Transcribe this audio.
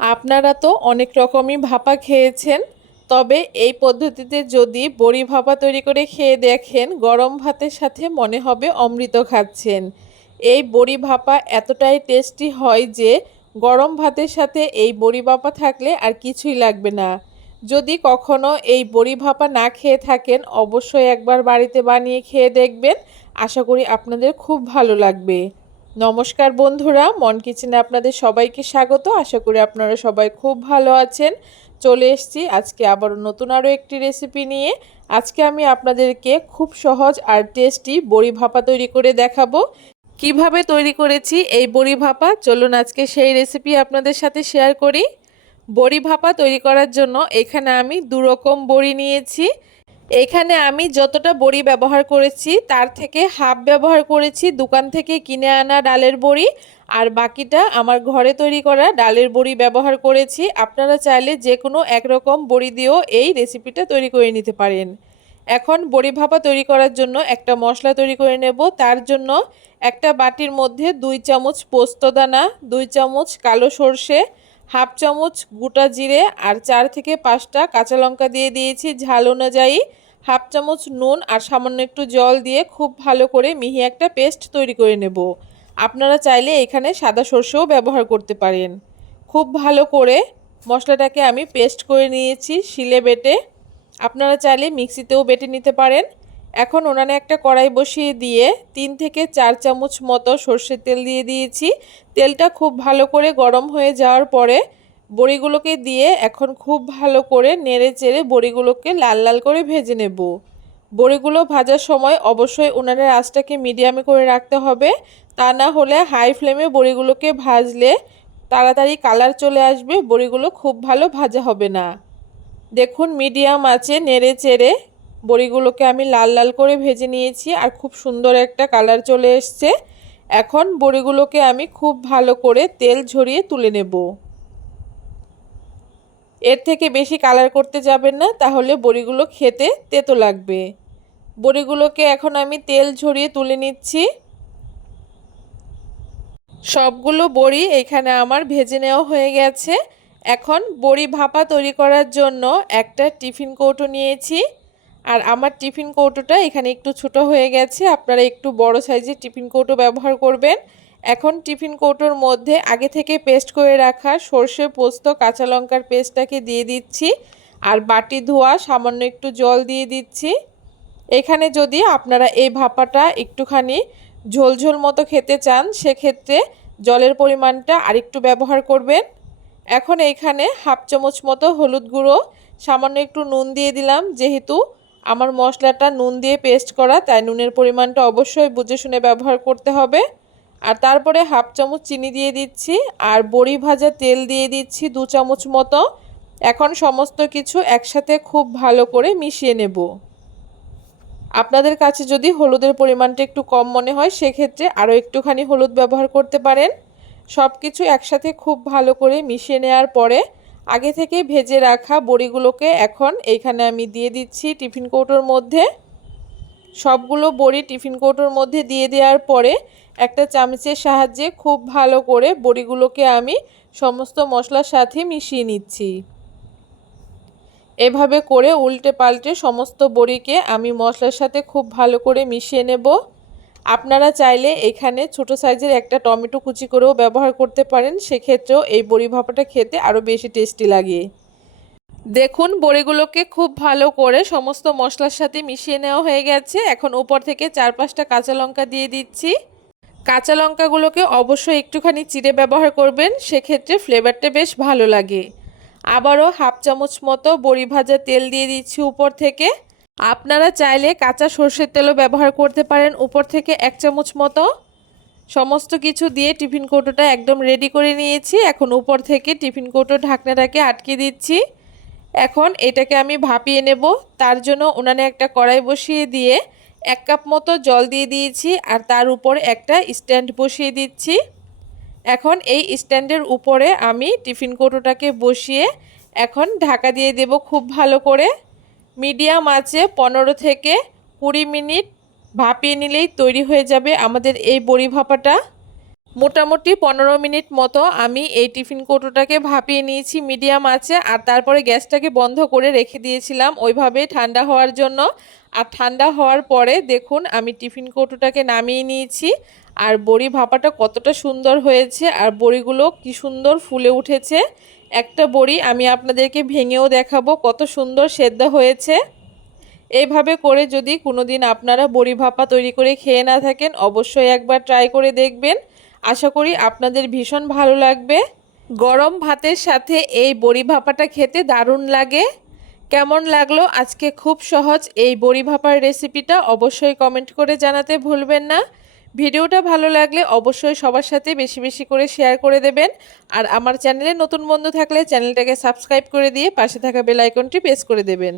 আপনারা তো অনেক রকমই ভাপা খেয়েছেন, তবে এই পদ্ধতিতে যদি বড়ি ভাপা তৈরি করে খেয়ে দেখেন, গরম ভাতের সাথে মনে হবে অমৃত খাচ্ছেন। এই বড়ি ভাপা এতটাই টেস্টি হয় যে, গরম ভাতের সাথে এই বড়ি ভাপা থাকলে আর কিছুই লাগবে না। যদি কখনো এই বড়ি ভাপা না খেয়ে থাকেন, অবশ্যই একবার বাড়িতে বানিয়ে খেয়ে দেখবেন। আশা করি আপনাদের খুব ভালো লাগবে। নমস্কার বন্ধুরা, মন কিচেনে আপনাদের সবাইকে স্বাগত। আশা করি আপনারা সবাই খুব ভালো আছেন। চলে এসেছি আজকে আবারও নতুন আরও একটি রেসিপি নিয়ে। আজকে আমি আপনাদেরকে খুব সহজ আর টেস্টি বড়ি ভাপা তৈরি করে দেখাবো। কীভাবে তৈরি করেছি এই বড়ি ভাপা? চলুন আজকে সেই রেসিপি আপনাদের সাথে শেয়ার করি। বড়ি ভাপা তৈরি করার জন্য এখানে আমি দুরকম বড়ি নিয়েছি। এখানে আমি যতটা বড়ি ব্যবহার করেছি, তার থেকে হাফ ব্যবহার করেছি। দোকান থেকে কিনে আনা ডালের বড়ি আর বাকিটা আমার ঘরে তৈরি করা ডালের বড়ি ব্যবহার করেছি। আপনারা চাইলে যে কোনো একরকম বড়ি দিয়েও এই রেসিপিটা তৈরি করে নিতে পারেন। এখন বড়ি ভাপা তৈরি করার জন্য একটা মশলা তৈরি করে নেব। তার জন্য একটা বাটির মধ্যে দুই চামচ পোস্তদানা দুই চামচ কালো সর্ষে হাফ চামচ গোটা জিরে আর চার থেকে পাঁচটা কাঁচা লঙ্কা দিয়ে দিয়েছি, ঝাল অনুযায়ী। হাফ চামচ নুন আর সামান্য একটু জল দিয়ে খুব ভালো করে মিহি একটা পেস্ট তৈরি করে নেব। আপনারা চাইলে এখানে সাদা সর্ষেও ব্যবহার করতে পারেন। খুব ভালো করে মশলাটাকে আমি পেস্ট করে নিয়েছি শিলে বেটে। আপনারা চাইলে মিক্সিতেও বেটে নিতে পারেন। এখন ওনানে একটা কড়াই বসিয়ে দিয়ে তিন থেকে চার চামচ মতো সর্ষের তেল দিয়ে দিয়েছি। তেলটা খুব ভালো করে গরম হয়ে যাওয়ার পরে বড়িগুলোকে দিয়ে এখন খুব ভালো করে নেড়ে চেড়ে বড়িগুলোকে লাল লাল করে ভেজে নেব। বড়িগুলো ভাজার সময় অবশ্যই উনানের আঁচটাকে মিডিয়ামে করে রাখতে হবে। তা না হলে হাই ফ্লেমে বড়িগুলোকে ভাজলে তাড়াতাড়ি কালার চলে আসবে, বড়িগুলো খুব ভালো ভাজা হবে না। দেখুন মিডিয়াম আছে নেড়ে চেড়ে বড়িগুলোকে আমি লাল লাল করে ভেজে নিয়েছি আর খুব সুন্দর একটা কালার চলে এসছে। এখন বড়িগুলোকে আমি খুব ভালো করে তেল ঝরিয়ে তুলে নেব। এর থেকে বেশি কালার করতে যাবেন না, তাহলে বড়িগুলো খেতে তেতো লাগবে। বড়িগুলোকে এখন আমি তেল ঝরিয়ে তুলে নিচ্ছি। সবগুলো বড়ি এখানে আমার ভেজে নেওয়া হয়ে গেছে। এখন বড়ি ভাপা তৈরি করার জন্য একটা টিফিন কৌটো নিয়েছি। আর আমার টিফিন কৌটোটা এখানে একটু ছোট হয়ে গেছে, আপনারা একটু বড় সাইজের টিফিন কৌটো ব্যবহার করবেন। এখন টিফিন কৌটোর মধ্যে আগে থেকে পেস্ট করে রাখা সর্ষে পোস্ত, কাঁচা লঙ্কার পেস্টটাকে দিয়ে দিচ্ছি। আর বাটি ধোয়া, সামান্য একটু জল দিয়ে দিচ্ছি। এখানে যদি আপনারা এই ভাপাটা একটুখানি ঝোলঝোল মতো খেতে চান, সেক্ষেত্রে জলের পরিমাণটা আরেকটু ব্যবহার করবেন। এখন এইখানে হাফ চামচ মতো হলুদ গুঁড়ো, সামান্য একটু নুন দিয়ে দিলাম, যেহেতু আমার মশলাটা নুন দিয়ে পেস্ট করা, তাই নুনের পরিমাণটা অবশ্যই বুঝে শুনে ব্যবহার করতে হবে। আর তারপরে হাফ চামচ চিনি দিয়ে দিচ্ছি, আর বড়ি ভাজা তেল দিয়ে দিচ্ছি দু চামচ মতো। এখন সমস্ত কিছু একসাথে খুব ভালো করে মিশিয়ে নেব। আপনাদের কাছে যদি হলুদের পরিমাণটা একটু কম মনে হয়, সেক্ষেত্রে আরও একটুখানি হলুদ ব্যবহার করতে পারেন। সব কিছু একসাথে খুব ভালো করে মিশিয়ে নেওয়ার পরে আগে থেকে ভেজে রাখা বড়িগুলোকে এখন এইখানে আমি দিয়ে দিচ্ছি টিফিন কৌটোর মধ্যে। সবগুলো বড়ি টিফিন কৌটোর মধ্যে দিয়ে দেওয়ার পরে একটা চামচের সাহায্যে খুব ভালো করে বড়িগুলোকে আমি সমস্ত মশলার সাথে মিশিয়ে নিচ্ছি। এভাবে করে উল্টে পাল্টে সমস্ত বড়িকে আমি মশলার সাথে খুব ভালো করে মিশিয়ে নেব। আপনারা চাইলে এখানে ছোট সাইজের একটা টমেটো কুচি করেও ব্যবহার করতে পারেন, সেক্ষেত্রেও এই বড়ি ভাপাটা খেতে আরও বেশি টেস্টি লাগে। দেখুন, বড়িগুলোকে খুব ভালো করে সমস্ত মশলার সাথে মিশিয়ে নেওয়া হয়ে গেছে। এখন উপর থেকে চার পাঁচটা কাঁচা লঙ্কা দিয়ে দিচ্ছি। কাঁচা লঙ্কাগুলোকে অবশ্যই একটুখানি চিড়ে ব্যবহার করবেন, সেক্ষেত্রে ফ্লেভারটা বেশ ভালো লাগে। আবারও হাফ চামচ মতো বড়ি ভাজা তেল দিয়ে দিচ্ছি উপর থেকে। আপনারা চাইলে কাঁচা সর্ষের তেলও ব্যবহার করতে পারেন উপর থেকে এক চামচ মতো। সমস্ত কিছু দিয়ে টিফিন কৌটোটা একদম রেডি করে নিয়েছি। এখন উপর থেকে টিফিন কৌটো ঢাকনাটাকে আটকে দিচ্ছি। এখন এটাকে আমি ভাপিয়ে নেব। তার জন্য উনানে একটা কড়াই বসিয়ে দিয়ে এক কাপ মতো জল দিয়ে দিয়েছি আর তার উপর একটা স্ট্যান্ড বসিয়ে দিচ্ছি। এখন এই স্ট্যান্ডের উপরে আমি টিফিন কৌটোটাকে বসিয়ে এখন ঢাকা দিয়ে দেব খুব ভালো করে। মিডিয়াম আছে, পনেরো থেকে কুড়ি মিনিট ভাপিয়ে নিলেই তৈরি হয়ে যাবে আমাদের এই বড়ি ভাপাটা। মোটামুটি পনেরো মিনিট মতো আমি এই টিফিন কৌটোটাকে ভাপিয়ে নিয়েছি, মিডিয়াম আছে, আর তারপরে গ্যাসটাকে বন্ধ করে রেখে দিয়েছিলাম ওইভাবেই ঠান্ডা হওয়ার জন্য। আর ঠান্ডা হওয়ার পরে দেখুন আমি টিফিন কৌটোটাকে নামিয়ে নিয়েছি, আর বড়ি ভাপাটা কতটা সুন্দর হয়েছে, আর বড়িগুলো কি সুন্দর ফুলে উঠেছে। একটা বড়ি আমি আপনাদেরকে ভেঙেও দেখাবো কত সুন্দর সেদ্ধ হয়েছে। এইভাবে করে যদি কোনো দিন আপনারা বড়ি ভাপা তৈরি করে খেয়ে না থাকেন, অবশ্যই একবার ট্রাই করে দেখবেন। আশা করি আপনাদের ভীষণ ভালো লাগবে। গরম ভাতের সাথে এই বড়ি ভাপাটা খেতে দারুণ লাগে। কেমন লাগল আজকে খুব সহজ এই বড়ি ভাপার রেসিপিটা অবশ্যই কমেন্ট করে জানাতে ভুলবেন না। ভিডিওটা ভালো লাগলে অবশ্যই সবার সাথে বেশি বেশি করে শেয়ার করে দেবেন। আর আমার চ্যানেলে নতুন বন্ধু থাকলে চ্যানেলটাকে সাবস্ক্রাইব করে দিয়ে পাশে থাকা বেল আইকনটি প্রেস করে দেবেন।